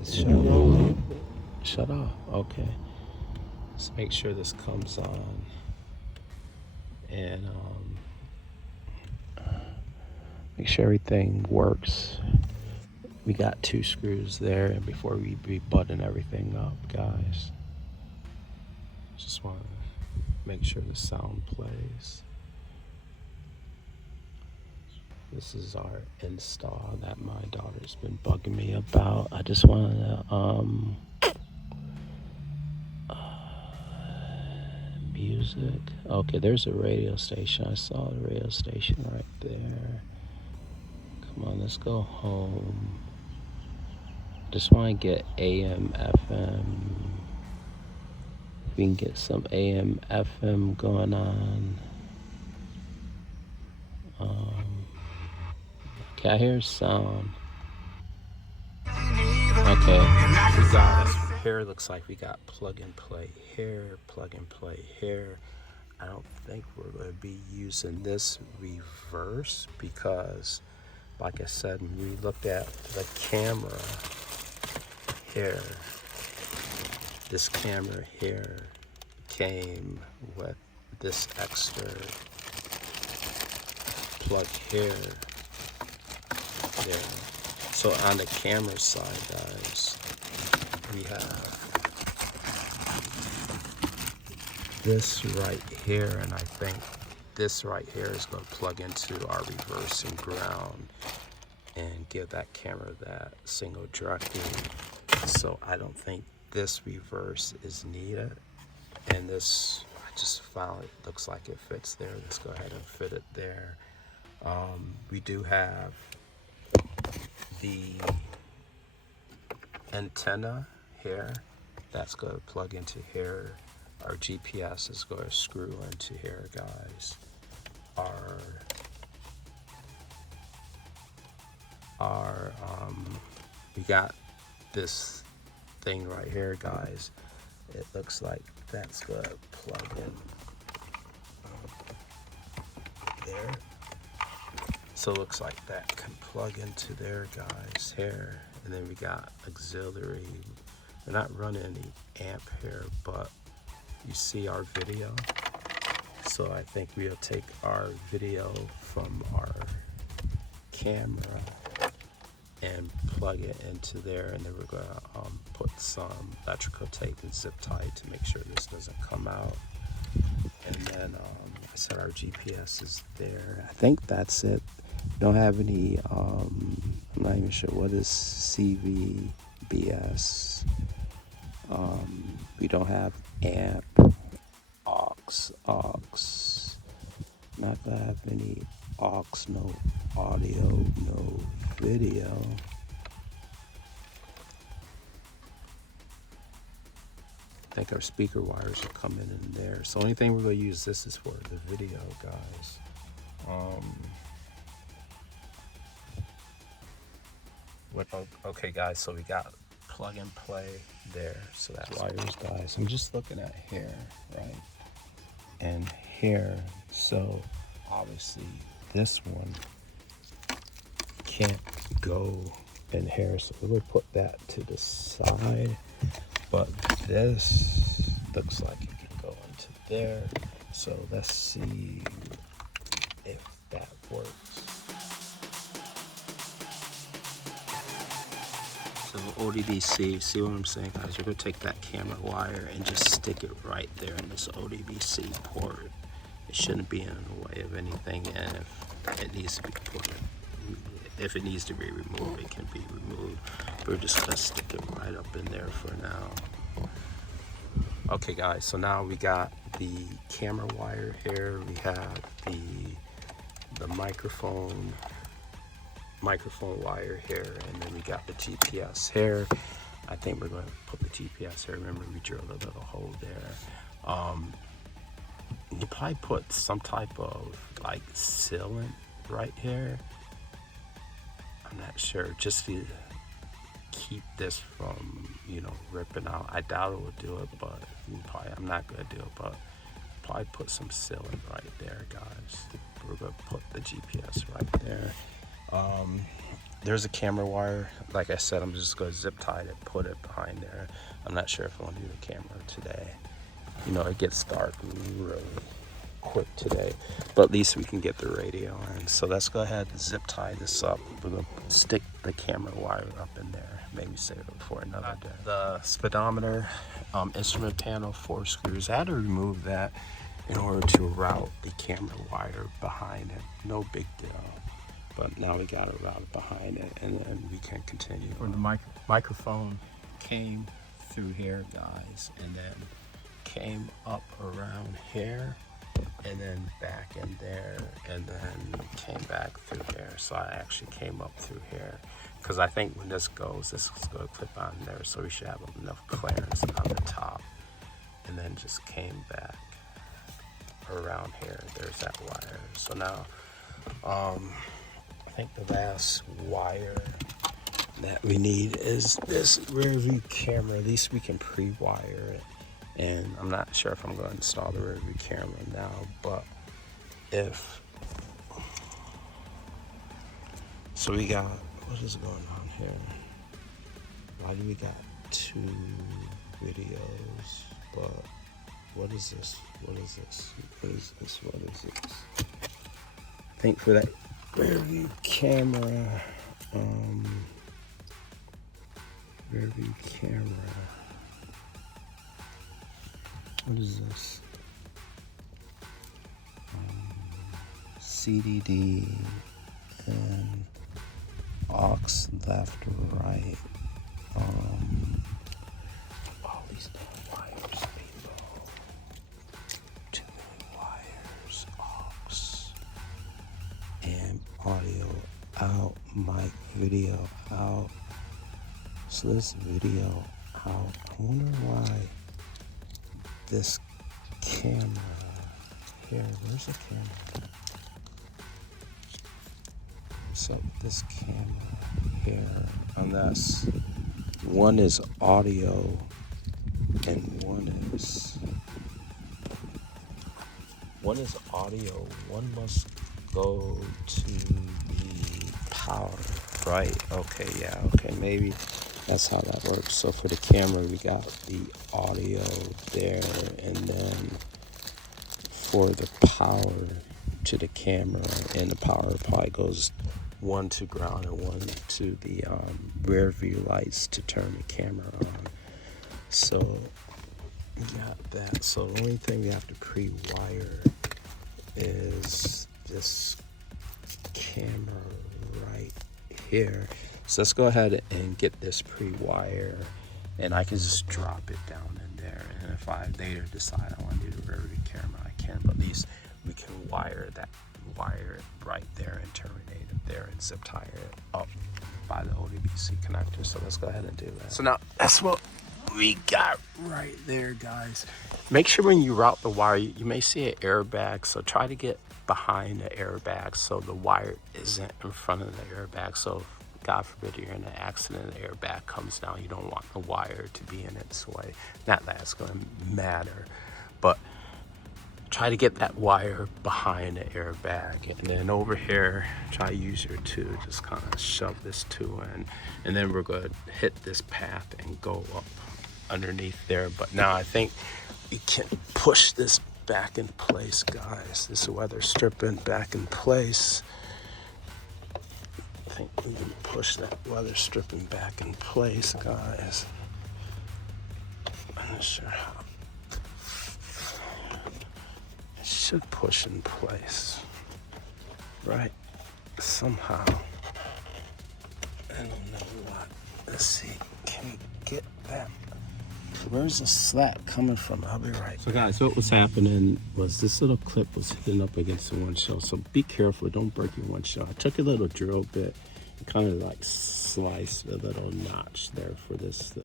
It's shut off. Shut off. Okay. Let's make sure this comes on. And make sure everything works. We got 2 screws there, and before we be button everything up, guys, just want to make sure the sound plays. This is our install that my daughter's been bugging me about. I just wanted to music. Okay, there's a radio station. I saw the radio station right there. Come on, let's go home. Just want to get AM, FM. If we can get some AM, FM going on. Okay, I hear sound. Okay, we got it. Here it looks like we got plug and play here, plug and play here. I don't think we're going to be using this reverse because, like I said, when we looked at the camera here, this camera here came with this extra plug here. There. So on the camera side, guys, we have this right here, and I think this right here is going to plug into our reverse and ground and give that camera that single directing. So I don't think this reverse is needed, and this I just found it looks like it fits there. Let's go ahead and fit it there. We do have the antenna here that's going to plug into here. Our GPS is going to screw into here, guys. We got this thing right here, guys. It looks like that's going to plug in there. So it looks like that can plug into there, guys, here. And then we got auxiliary. We're not running any amp here, but you see our video. So I think we'll take our video from our camera and plug it into there, and then we're gonna put some electrical tape and zip tie to make sure this doesn't come out. And then I said our GPS is there. I think that's it. Don't have any, I'm not even sure what is CVBS. We don't have amp, aux. Not gonna have any aux, no audio, no video. I think our speaker wires are coming in there. So only thing we're gonna use this is for the video, guys. Okay, guys, so we got plug and play there. So that's wires, guys. I'm just looking at here, right? And here, so obviously this one can't go in here, so we'll put that to the side. But this looks like it can go into there. So let's see if that works. So ODBC, see what I'm saying, guys? You're gonna take that camera wire and just stick it right there in this ODBC port. It shouldn't be in the way of anything, and if it needs to be put in, if it needs to be removed, it can be removed. We're just gonna stick it right up in there for now. Okay, guys, so now we got the camera wire here. We have the microphone wire here, and then we got the GPS here. I think we're going to put the GPS here. Remember, we drilled a little hole there. You probably put some type of like sealant right here. I'm not sure, just to keep this from, ripping out. I doubt it will do it, but I'm not gonna do it, but probably put some sealant right there, guys. We're gonna put the GPS right there. there's a camera wire. Like I said, I'm just going to zip tie it, put it behind there. I'm not sure if I want to do the camera today. You know, it gets dark really quick today, but at least we can get the radio in. So let's go ahead and zip tie this up. We're going to stick the camera wire up in there. Maybe save it for another day. The speedometer, instrument panel, 4 screws. I had to remove that in order to route the camera wire behind it. No big deal. But now we got to route it behind it, and then we can continue. Or the microphone came through here, guys, and then came up around here, and then back in there, and then came back through here. So I actually came up through here, because I think when this goes, this is going to clip on there, so we should have enough clearance on the top. And then just came back around here. There's that wire. So now, I think the last wire that we need is this rear view camera. At least we can pre-wire it. And I'm not sure if I'm going to install the rear view camera now, but if so, we got, what is going on here? Why do we got 2 videos? But what is this? What is this? What is this? What is this? I think for that rear view camera, rear view camera. What is this? CDD and aux left, right. All these damn wires, people. Too many wires. Aux and audio out, mic, video out. So this video out. I wonder why this camera here, where's the camera? What's up with this camera here? Unless one is audio and one is audio, one must go to the power, right? Okay, yeah, okay, maybe that's how that works. So for the camera, we got the audio there, and then for the power to the camera, and the power probably goes one to ground and one to the rear view lights to turn the camera on. So we got that. So the only thing we have to pre-wire is this camera right here. So let's go ahead and get this pre-wire, and I can just drop it down in there. And if I later decide I want to do the rear view camera, I can. But at least we can wire it right there and terminate it there and zip tie it up by the ODBC connector. So let's go ahead and do that. So now that's what we got right there, guys. Make sure when you route the wire, you may see an airbag. So try to get behind the airbag so the wire isn't in front of the airbag. So God forbid you're in an accident, the airbag comes down, you don't want the wire to be in its way. Not that it's going to matter, but try to get that wire behind the airbag. And then over here, try to use your 2, just kind of shove this 2 in, and then we're going to hit this path and go up underneath there. But now I think we can push this back in place, guys. This weather stripping back in place. I think we can push that weather stripping back in place, guys. I'm not sure how. It should push in place, right? Somehow. I don't know what. Let's see. Can we get that? Where's the slack coming from? I'll be right. So guys, what was happening was this little clip was hitting up against the windshield. So be careful, don't break your windshield. I took a little drill bit and kind of like sliced a little notch there for this